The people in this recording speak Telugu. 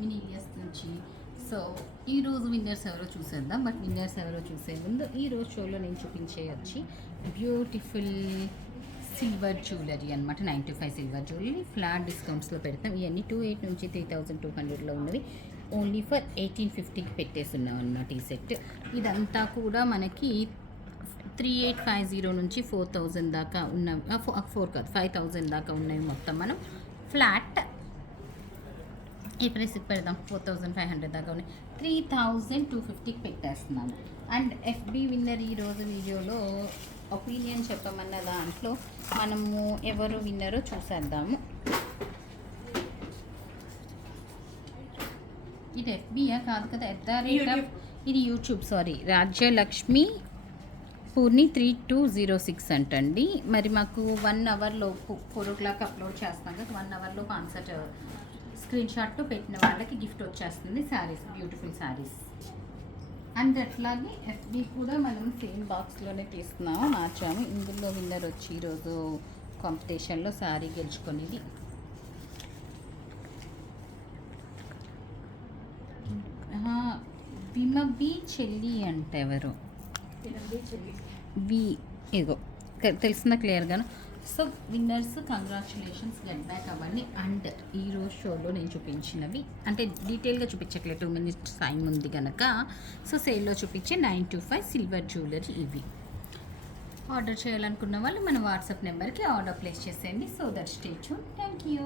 మినీలియస్ నుంచి. సో ఈరోజు విన్నర్స్ ఎవరో చూసేద్దాం. బట్ విన్నర్స్ ఎవరో చూసే ముందు ఈరోజు షోలో నేను చూపించే వచ్చి బ్యూటిఫుల్ సిల్వర్ జ్యువెలరీ అనమాట. 9 to 5 సిల్వర్ జ్యువెలరీ ఫ్లాట్ డిస్కౌంట్స్లో పెడతాం. ఇవన్నీ 2800 నుంచి 3200లో ఉన్నవి. ఓన్లీ ఫర్ 1850కి పెట్టేస్తున్నాం అనమాట ఈ సెట్. ఇదంతా కూడా మనకి 3850 నుంచి 4000 దాకా ఉన్నవి. 4 కాదు 5000 దాకా ఉన్నవి మొత్తం. మనం ఫ్లాట్ ఈ ప్రైస్కి పెడదాం. 4500 దాకా ఉన్నాయి. 3250కి పెట్టేస్తున్నాను. అండ్ ఎఫ్బి విన్నర్ ఈరోజు వీడియోలో ఒపీనియన్ చెప్పమన్న దాంట్లో మనము ఎవరు విన్నరో చూసేద్దాము. ఇది ఎఫ్బియా కాదు కదా, ఇది యూట్యూబ్. సారీ, రాజ్యలక్ష్మి పూర్ణి 3206 అంటండి. మరి మాకు 1 అవర్లోపు 4 o'clock అప్లోడ్ చేస్తాం కదా, 1 అవర్లోపు ఆన్సర్ స్క్రీన్ షాట్ పెట్టిన వాళ్ళకి గిఫ్ట్ వచ్చేస్తుంది. శారీస్, బ్యూటిఫుల్ శారీస్. అండ్ అట్లాగే ఎఫ్బి కూడా మనం సేమ్ బాక్స్లోనే తీస్తున్నాము, మార్చాము. ఇందులో విన్నర్ వచ్చి ఈరోజు కాంపిటీషన్లో శారీ గెలుచుకునేది విమబి చెల్లి అంటే ఎవరు ఇగో తెలిసిన క్లియర్గాను. So winners congratulations, get back అవ్వండి. అండ్ ఈరోజు షోలో నేను చూపించినవి అంటే డీటెయిల్గా చూపించట్లేదు, 2 minutes టైం ఉంది కనుక. సో సేల్లో చూపించే 9 to 5 సిల్వర్ జ్యువెలరీ ఇవి. ఆర్డర్ చేయాలనుకున్న వాళ్ళు మన వాట్సాప్ నెంబర్కి ఆర్డర్ ప్లేస్ చేసేయండి. So that stay tune. Thank you.